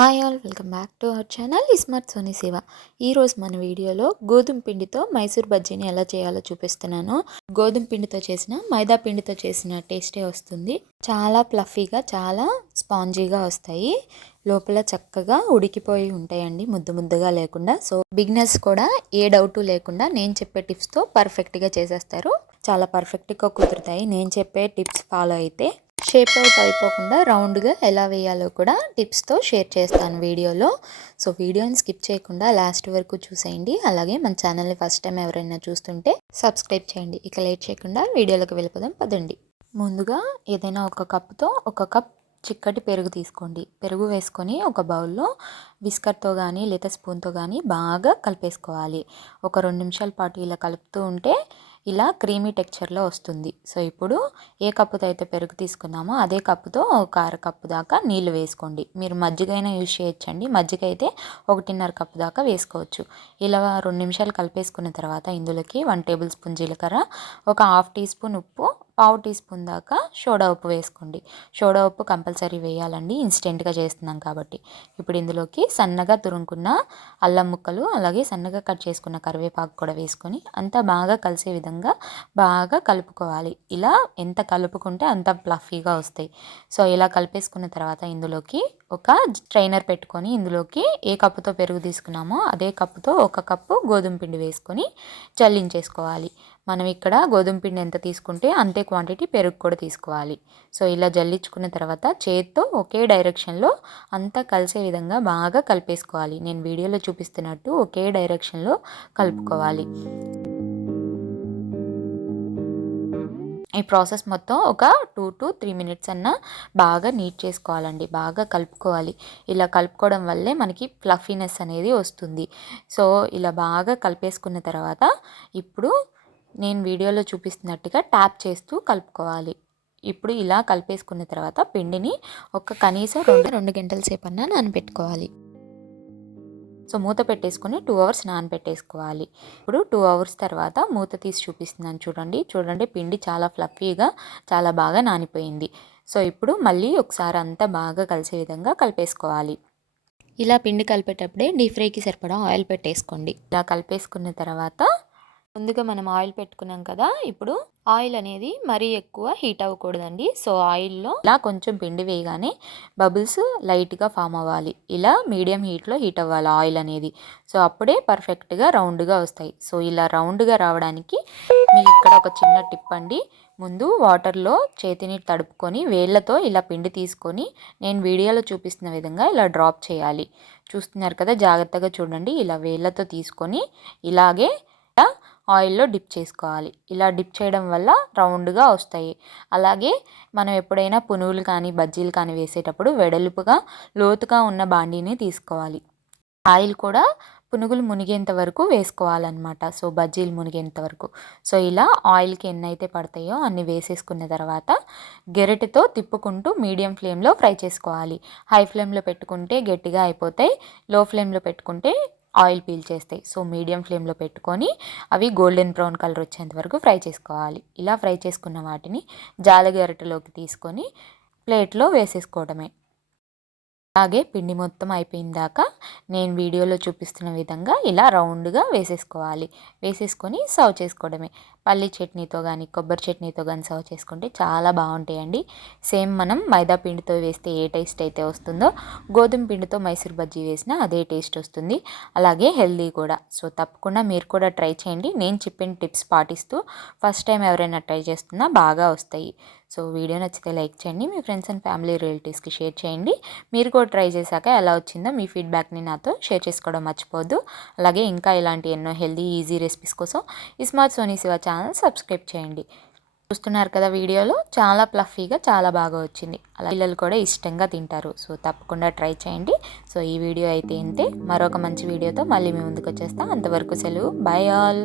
Hi all, welcome back to our channel smart Soni Siva. ఈరోజు మన వీడియోలో గోధుమ పిండితో మైసూర్ బజ్జీని ఎలా చేయాలో చూపిస్తున్నాను. గోధుమ పిండితో చేసిన మైదా పిండితో చేసిన టేస్టే వస్తుంది. చాలా ఫ్లఫీగా, చాలా స్పాంజీగా వస్తాయి. లోపల చక్కగా ఉడికిపోయి ఉంటాయండి, ముద్దు ముద్దుగా లేకుండా. సో బిగినర్స్ కూడా ఏ డౌట్ లేకుండా నేను చెప్పే టిప్స్తో పర్ఫెక్ట్గా చేసేస్తారు. చాలా పర్ఫెక్ట్గా కుదురుతాయి నేను చెప్పే టిప్స్ ఫాలో అయితే. షేప్ అవుట్ అయిపోకుండా రౌండ్గా ఎలా వేయాలో కూడా టిప్స్తో షేర్ చేస్తాను వీడియోలో. సో వీడియోని స్కిప్ చేయకుండా లాస్ట్ వరకు చూసేయండి. అలాగే మన ఛానల్ని ఫస్ట్ టైం ఎవరైనా చూస్తుంటే సబ్స్క్రైబ్ చేయండి. ఇక లేట్ చేయకుండా వీడియోలోకి వెళ్ళిపోదాం పదండి. ముందుగా ఏదైనా ఒక కప్తో ఒక కప్ చిక్కటి పెరుగు తీసుకోండి. పెరుగు వేసుకొని ఒక బౌల్లో విస్కర్తో కానీ లేదా స్పూన్తో కానీ బాగా కలిపేసుకోవాలి. ఒక 2 నిమిషాల పాటు ఇలా కలుపుతూ ఉంటే ఇలా క్రీమీ టెక్చర్లో వస్తుంది. సో ఇప్పుడు ఏ కప్పుతో అయితే పెరుగు తీసుకున్నామో అదే కప్పుతో ఒక కప్పు దాకా నీళ్ళు వేసుకోండి. మీరు మజ్జిగ అయినా యూజ్ చేయొచ్చండి. మజ్జిగ అయితే 1.5 కప్పు దాకా వేసుకోవచ్చు. ఇలా 2 నిమిషాలు కలిపేసుకున్న తర్వాత ఇందులోకి 1 టేబుల్ స్పూన్ జీలకర్ర, ఒక 1/2 టీ స్పూన్ ఉప్పు, 1/4 టీ స్పూన్ దాకా సోడా ఉప్పు వేసుకోండి. సోడా ఉప్పు కంపల్సరీ వేయాలండి, ఇన్స్టెంట్గా చేస్తున్నాం కాబట్టి. ఇప్పుడు ఇందులోకి సన్నగా తురుముకున్న అల్లం ముక్కలు, అలాగే సన్నగా కట్ చేసుకున్న కరివేపాకు కూడా వేసుకొని అంతా బాగా కలిసే విధంగా బాగా కలుపుకోవాలి. ఇలా ఎంత కలుపుకుంటే అంత ఫ్లఫీగా వస్తాయి. సో ఇలా కలిపేసుకున్న తర్వాత ఇందులోకి ఒక స్ట్రైనర్ పెట్టుకొని ఇందులోకి ఏ కప్పుతో పెరుగు తీసుకున్నామో అదే కప్పుతో 1 కప్పు గోధుమ పిండి వేసుకొని జల్లించేసుకోవాలి. మనం ఇక్కడ గోధుమ పిండి ఎంత తీసుకుంటే అంతే క్వాంటిటీ పెరుగు కూడా తీసుకోవాలి. సో ఇలా జల్లించుకున్న తర్వాత చేత్తో ఒకే డైరెక్షన్లో అంతా కలిసే విధంగా బాగా కలిపేసుకోవాలి. నేను వీడియోలో చూపిస్తున్నట్టు ఒకే డైరెక్షన్లో కలుపుకోవాలి. ఈ ప్రాసెస్ మొత్తం ఒక 2 to 3 మినిట్స్ అన్నా బాగా నీట్ చేసుకోవాలండి, బాగా కలుపుకోవాలి. ఇలా కలుపుకోవడం వల్లే మనకి ఫ్లఫీనెస్ అనేది వస్తుంది. సో ఇలా బాగా కలిపేసుకున్న తర్వాత ఇప్పుడు నేను వీడియోలో చూపిస్తున్నట్టుగా ట్యాప్ చేస్తూ కలుపుకోవాలి. ఇప్పుడు ఇలా కలిపేసుకున్న తర్వాత పిండిని ఒక కనీసం 2 గంటల సేపు అన్నా నానబెట్టుకోవాలి. సో మూత పెట్టేసుకొని 2 అవర్స్ నానబెట్టేసుకోవాలి. ఇప్పుడు 2 అవర్స్ తర్వాత మూత తీసి చూపిస్తున్నాను చూడండి పిండి చాలా ఫ్లఫీగా చాలా బాగా నానిపోయింది. సో ఇప్పుడు మళ్ళీ ఒకసారి అంతా బాగా కలిసే విధంగా కలిపేసుకోవాలి. ఇలా పిండి కలిపేటప్పుడే డీప్ ఫ్రైకి సరిపడా ఆయిల్ పెట్టేసుకోండి. ఇలా కలిపేసుకున్న తర్వాత ముందుగా మనం ఆయిల్ పెట్టుకున్నాం కదా, ఇప్పుడు ఆయిల్ అనేది మరీ ఎక్కువ హీట్ అవ్వకూడదండి. సో ఆయిల్లో ఇలా కొంచెం పిండి వేయగానే బబుల్స్ లైట్గా ఫామ్ అవ్వాలి. ఇలా మీడియం హీట్లో హీట్ అవ్వాలి ఆయిల్ అనేది. సో అప్పుడే పర్ఫెక్ట్గా రౌండ్గా వస్తాయి. సో ఇలా రౌండ్గా రావడానికి మీకు ఇక్కడ ఒక చిన్న టిప్ అండి. ముందు వాటర్లో చేతిని తడుపుకొని వేళ్ళతో ఇలా పిండి తీసుకొని నేను వీడియోలో చూపిస్తున్న విధంగా ఇలా డ్రాప్ చేయాలి. చూస్తున్నారు కదా, జాగ్రత్తగా చూడండి. ఇలా వేళ్ళతో తీసుకొని ఇలాగే ఆయిల్లో డిప్ చేసుకోవాలి. ఇలా డిప్ చేయడం వల్ల రౌండ్గా వస్తాయి. అలాగే మనం ఎప్పుడైనా పునుగులు కానీ బజ్జీలు కానీ వేసేటప్పుడు వెడల్పుగా లోతుగా ఉన్న బాండీని తీసుకోవాలి. ఆయిల్ కూడా పునుగులు మునిగేంత వరకు వేసుకోవాలన్నమాట. సో బజ్జీలు మునిగేంత వరకు. సో ఇలా ఆయిల్కి ఎన్నైతే పడతాయో అన్ని వేసేసుకున్న తర్వాత గెరిటతో తిప్పుకుంటూ మీడియం ఫ్లేమ్లో ఫ్రై చేసుకోవాలి. హై ఫ్లేమ్లో పెట్టుకుంటే గట్టిగా అయిపోతాయి, లో ఫ్లేమ్లో పెట్టుకుంటే ఆయిల్ పీల్చేస్తాయి. సో మీడియం ఫ్లేమ్లో పెట్టుకొని అవి గోల్డెన్ బ్రౌన్ కలర్ వచ్చేంత వరకు ఫ్రై చేసుకోవాలి. ఇలా ఫ్రై చేసుకున్న వాటిని జాలగరిటెలోకి తీసుకొని ప్లేట్లో వేసేసుకోవడమే. అలాగే పిండి మొత్తం అయిపోయిన దాకా నేను వీడియోలో చూపిస్తున్న విధంగా ఇలా రౌండ్గా వేసేసుకోవాలి. వేసేసుకొని సర్వ్ చేసుకోవడమే. పల్లి చట్నీతో కానీ కొబ్బరి చట్నీతో కానీ సర్వ్ చేసుకుంటే చాలా బాగుంటాయండి. సేమ్ మనం మైదా పిండితో వేస్తే ఏ టేస్ట్ అయితే వస్తుందో గోధుమ పిండితో మైసూర్ బజ్జీ వేసినా అదే టేస్ట్ వస్తుంది. అలాగే హెల్దీ కూడా. సో తప్పకుండా మీరు కూడా ట్రై చేయండి. నేను చెప్పిన టిప్స్ పాటిస్తూ ఫస్ట్ టైం ఎవరైనా ట్రై చేస్తున్నా బాగా వస్తాయి. సో వీడియో నచ్చితే లైక్ చేయండి, మీ ఫ్రెండ్స్ అండ్ ఫ్యామిలీ రిలేటివ్స్కి షేర్ చేయండి. మీరు కూడా ట్రై చేశాక ఎలా వచ్చిందో మీ ఫీడ్బ్యాక్ని నాతో షేర్ చేసుకోవడం మర్చిపోవద్దు. అలాగే ఇంకా ఇలాంటి ఎన్నో హెల్దీ ఈజీ రెసిపీస్ కోసం smart Soni Siva channel subscribe చేయండి. చూస్తున్నారు కదా, వీడియోలో చాలా ఫ్లఫీగా చాలా బాగా వచ్చింది. అలా పిల్లలు కూడా ఇష్టంగా తింటారు. సో తప్పకుండా ట్రై చేయండి. సో ఈ వీడియో అయితే ఇంతే. మరొక మంచి వీడియోతో మళ్ళీ మీ ముందుకు వచ్చేస్తా. అంతవరకు సెలవు. By all.